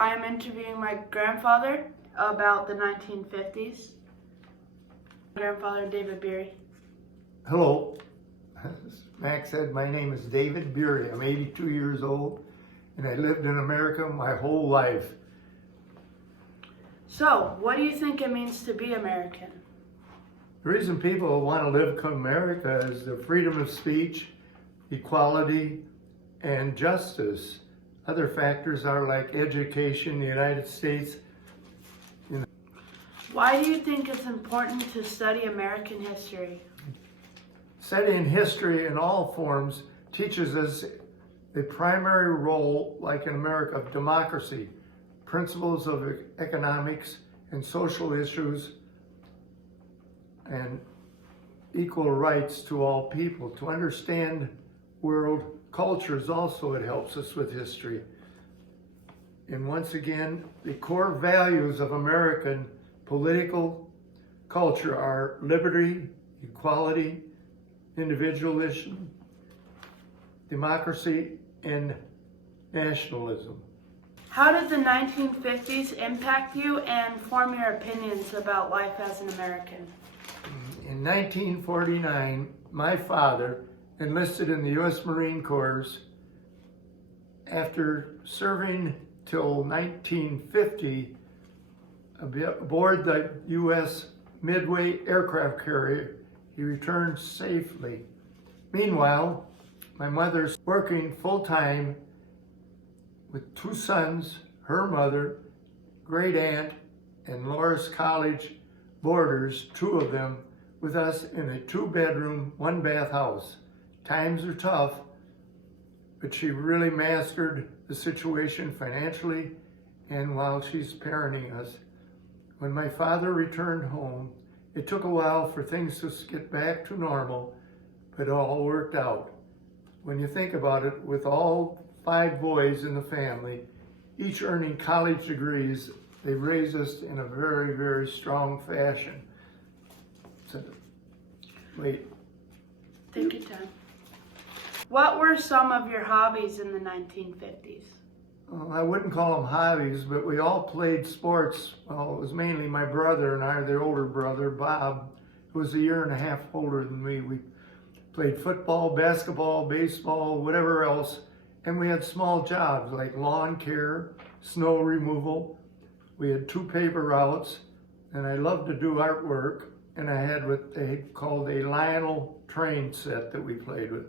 I am interviewing my grandfather about the 1950s. Grandfather David Berie. Hello, as Max said, my name is David Berie. I'm 82 years old and I lived in America my whole life. So, what do you think it means to be American? The reason people want to live in America is the freedom of speech, equality, and justice. Other factors are like education, the United States. Why do you think it's important to study American history? Studying history in all forms teaches us the primary role, like in America, of democracy, principles of economics and social issues, and equal rights to all people. To understand world cultures also, it helps us with history. And once again, the core values of American political culture are liberty, equality, individualism, democracy, and nationalism. How did the 1950s impact you and form your opinions about life as an American? In 1949, my father enlisted in the U.S. Marine Corps. After serving till 1950 aboard the U.S. Midway aircraft carrier, he returned safely. Meanwhile, my mother's working full-time with two sons, her mother, great aunt, and Loris College boarders, two of them, with us in a 2-bedroom, 1-bath house. Times are tough, but she really mastered the situation financially and while she's parenting us. When my father returned home, it took a while for things to get back to normal, but it all worked out. When you think about it, with all 5 boys in the family, each earning college degrees, they raised us in a very, very strong fashion. So, wait. Take your time. What were some of your hobbies in the 1950s? Well, I wouldn't call them hobbies, but we all played sports. Well, it was mainly my brother and I, the older brother, Bob, who was a year and a half older than me. We played football, basketball, baseball, whatever else. And we had small jobs like lawn care, snow removal. We had 2 paper routes, and I loved to do artwork. And I had what they called a Lionel train set that we played with.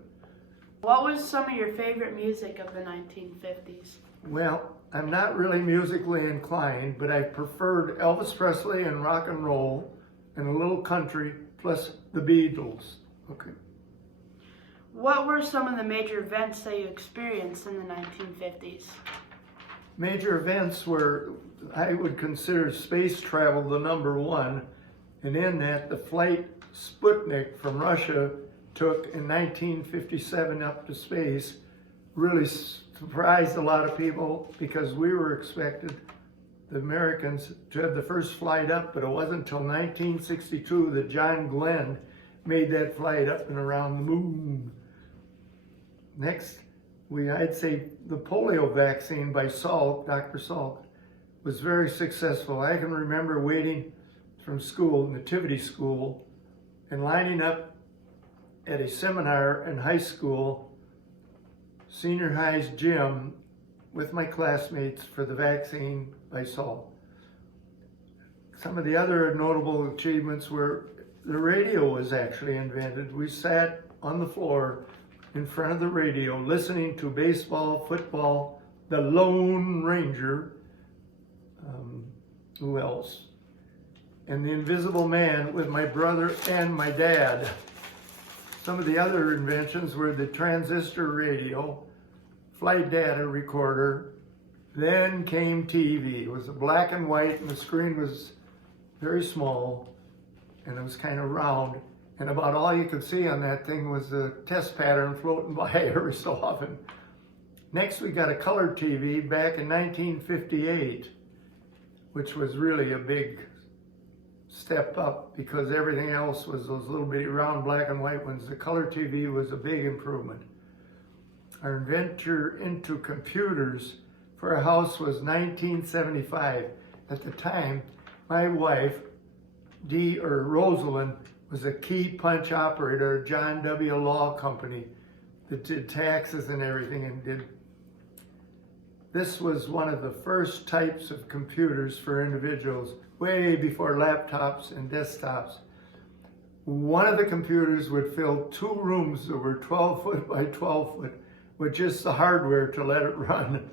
What was some of your favorite music of the 1950s? Well, I'm not really musically inclined, but I preferred Elvis Presley and rock and roll and a little country, plus the Beatles. Okay. What were some of the major events that you experienced in the 1950s? Major events were, I would consider space travel the #1, and in that the flight Sputnik from Russia took in 1957 up to space really surprised a lot of people because we were expected, the Americans, to have the first flight up, but it wasn't until 1962 that John Glenn made that flight up and around the moon. Next, I'd say the polio vaccine by Salk, Dr. Salk, was very successful. I can remember waiting from school, nativity school, and lining up at a seminar in high school, senior high's gym, with my classmates for the vaccine by Salk. Some of the other notable achievements were the radio was actually invented. We sat on the floor in front of the radio listening to baseball, football, the Lone Ranger, who else? And the Invisible Man with my brother and my dad. Some of the other inventions were the transistor radio, flight data recorder, then came TV. It was black and white and the screen was very small and it was kind of round. And about all you could see on that thing was the test pattern floating by every so often. Next, we got a color TV back in 1958, which was really a big step up because everything else was those little bitty round black and white ones. The color TV was a big improvement. Our venture into computers for a house was $19.75. At the time, my wife, Rosalind, was a key punch operator at John W. Law Company that did taxes and everything and did. This was one of the first types of computers for individuals, way before laptops and desktops. One of the computers would fill 2 rooms that were 12 foot by 12 foot with just the hardware to let it run.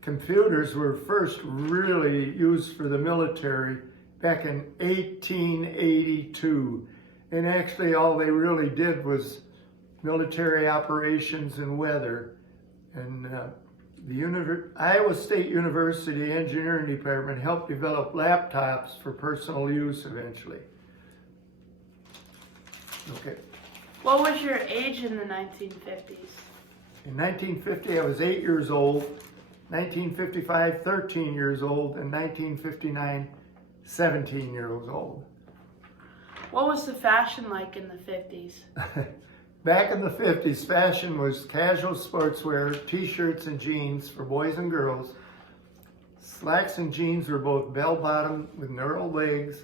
Computers were first really used for the military back in 1882. And actually all they really did was military operations and weather. And the Iowa State University Engineering Department helped develop laptops for personal use eventually. Okay. What was your age in the 1950s? In 1950, I was 8 years old. 1955, 13 years old. And 1959, 17 years old. What was the fashion like in the 50s? Back in the 50s, fashion was casual sportswear, t-shirts and jeans for boys and girls. Slacks and jeans were both bell-bottom with narrow legs.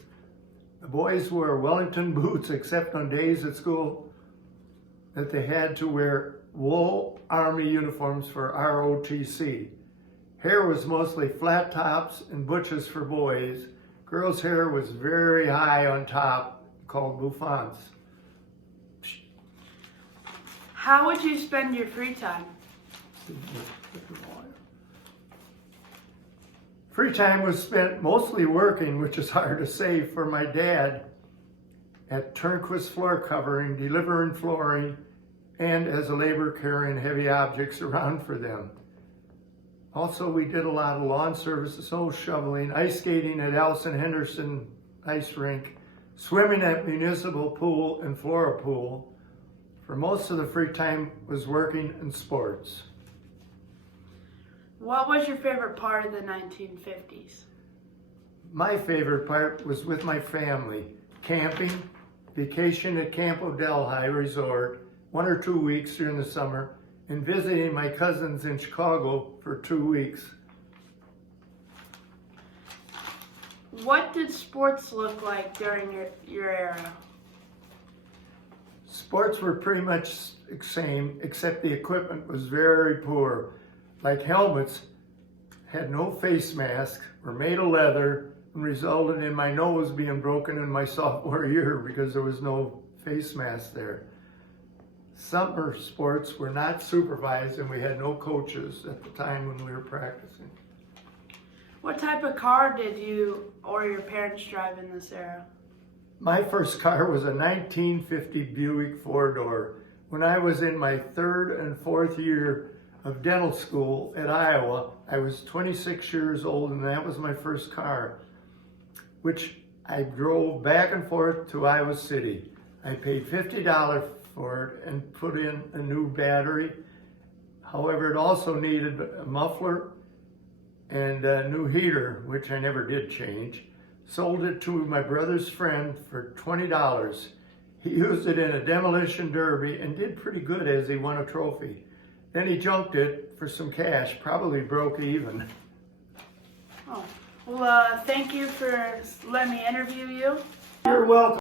The boys wore Wellington boots except on days at school that they had to wear wool army uniforms for ROTC. Hair was mostly flat tops and butches for boys. Girls' hair was very high on top, called bouffants. How would you spend your free time? Free time was spent mostly working, which is hard to say, for my dad at Turnquist Floor Covering, delivering flooring, and as a laborer carrying heavy objects around for them. Also, we did a lot of lawn services, snow shoveling, ice skating at Allison Henderson Ice Rink, swimming at Municipal Pool and Flora Pool. For most of the free time was working in sports. What was your favorite part of the 1950s? My favorite part was with my family. Camping, vacation at Camp Delhi Resort, 1 or 2 weeks during the summer, and visiting my cousins in Chicago for 2 weeks. What did sports look like during your era? Sports were pretty much the same, except the equipment was very poor. Like helmets, had no face mask, were made of leather, and resulted in my nose being broken in my sophomore year because there was no face mask there. Summer sports were not supervised and we had no coaches at the time when we were practicing. What type of car did you or your parents drive in this era? My first car was a 1950 Buick 4-door. When I was in my 3rd and 4th year of dental school at Iowa, I was 26 years old and that was my first car, which I drove back and forth to Iowa City. I paid $50 for it and put in a new battery. However, it also needed a muffler and a new heater, which I never did change. Sold it to my brother's friend for $20. He used it in a demolition derby and did pretty good as he won a trophy. Then he junked it for some cash, probably broke even. Oh, well, thank you for letting me interview you. You're welcome.